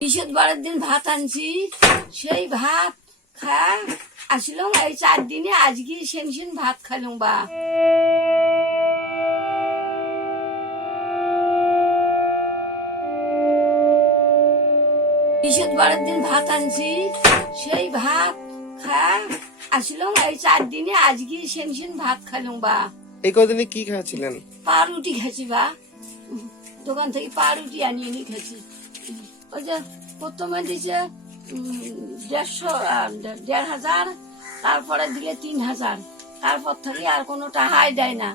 বৃহস্পতিবারের দিন ভাত আনছি, সেই ভাত খায়া আসলাম। এই 4 দিনে আজকে সেনসেন ভাত খাইলাম। বা বৃহস্পতিবারের দিন ভাত আনছি, সেই ভাত খায়া আসলাম। এই 4 দিনে আজকে সেনসেন ভাত খাইলাম। বা এই কদিনে কি খাচ্ছিলেন? পাউরুটি খাচ্ছি। বা দোকান থেকে পাউরুটি আনিয়ে নিয়ে খাচ্ছি। ওই যে প্রথমে দিছে 1,500 তারপরে দিলে 3,000, তারপর থেকে আর কোনো টাকাই দেয় না।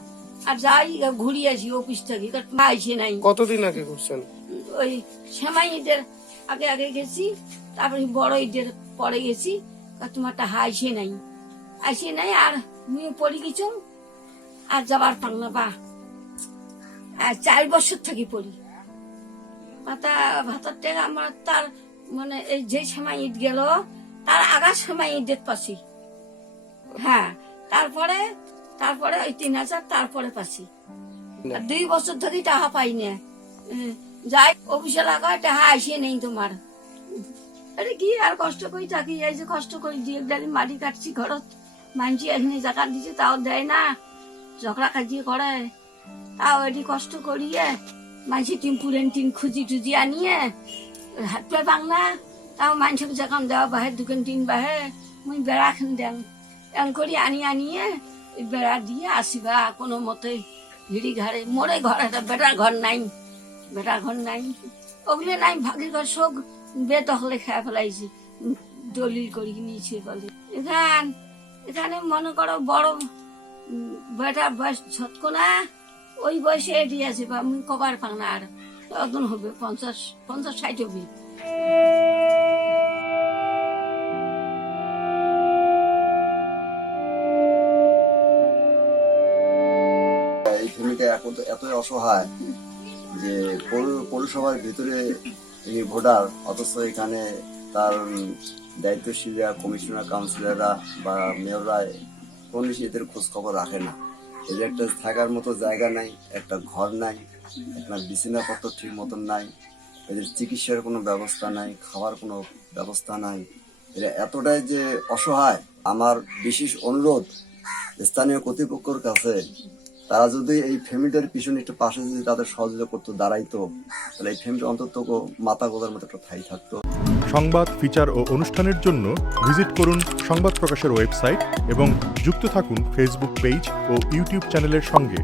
আর যাই ঘুরিয়ে আসি অফিস থেকে, পাইছে নাই। কতদিন আগে করছেন? ওই সেমাই ঈদের আগে আগে গেছি, তারপরে বড় ঈদের পরে গেছি। তোমার টাকা আইসে নাই, আইসে নাই। আর মুই পড়ে গেছি আর যাবার পাং না। বা 4 বছর থেকে পড়ি। ভাতার টাকা আমার তার মানে এই যে সময় ঈদ গেল তার আগার সময় ঈদের পাশি। হ্যাঁ, তারপরে ওই 3,000 তারপরে পাশি। 2 বছর ধরে টাকা পাই না। যাই অফিসে লাগায় টাকা আসে নেই তোমার। আরে কি আর কষ্ট করি থাকি। এই যে কষ্ট করি দিয়ে ডালি মাটি কাটছি ঘরত, মানছি এখানে জায়গা দিচ্ছে তাও দেয় না, ঝগড়া কাজিয়ে করে। তাও এটি কষ্ট করিয়ে মানছি টিন খুঁজি টুজি আনিয়ে হাত পায়ে বাংলা। তাও মানুষের যখন দেওয়া বাহে দোকান টিন বাহে মুই বেড়া খান দেন এম করি আনিয়ে বেড়া দিয়ে আসিবা কোনো মতে। ভিড়ি ঘরে মোড়ে ঘর, একটা বেটার ঘর নাই, ওগুলো নাই। ভাগের ঘর শোক বেদখলে খেয়ে ফেলাইছি, দলিল করি নিয়েছে বলে। এখানে মনে করো বড় বেটার বয়স ঝটকো না, ওই বয়সে এটি আছে। বা মুই কবার পাং না। আর তখন হবে 50-60 হবে। এই ভূমিকা এতই অসহায় যে পৌরসভার ভিতরে তিনি ভোটার, অথচ এখানে তার দায়িত্বশীলরা, কমিশনার, কাউন্সিলররা বা মেয়ররা কোন এদের খোঁজ খবর রাখে না। এদের একটা থাকার মতো জায়গা নাই, একটা ঘর নাই, একটা বিছানাপত্র ঠিক মতন নাই, এদের চিকিৎসার কোনো ব্যবস্থা নাই, খাওয়ার কোনো ব্যবস্থা নাই। এরা এতটাই যে অসহায়। আমার বিশেষ অনুরোধ স্থানীয় কর্তৃপক্ষের কাছে, তারা যদি এই ফ্যামিলিটার পিছনে একটু পাশে যদি তাদের সহযোগিতা করতো, দাঁড়াইতো, তাহলে এই ফ্যামিলি অন্তত মাথা গোজার মতো একটা ঠাঁই থাকতো। সংবাদ, ফিচার ও অনুষ্ঠানের জন্য ভিজিট করুন সংবাদ প্রকাশের ওয়েবসাইট এবং যুক্ত থাকুন ফেসবুক পেজ ও ইউটিউব চ্যানেলের সঙ্গে।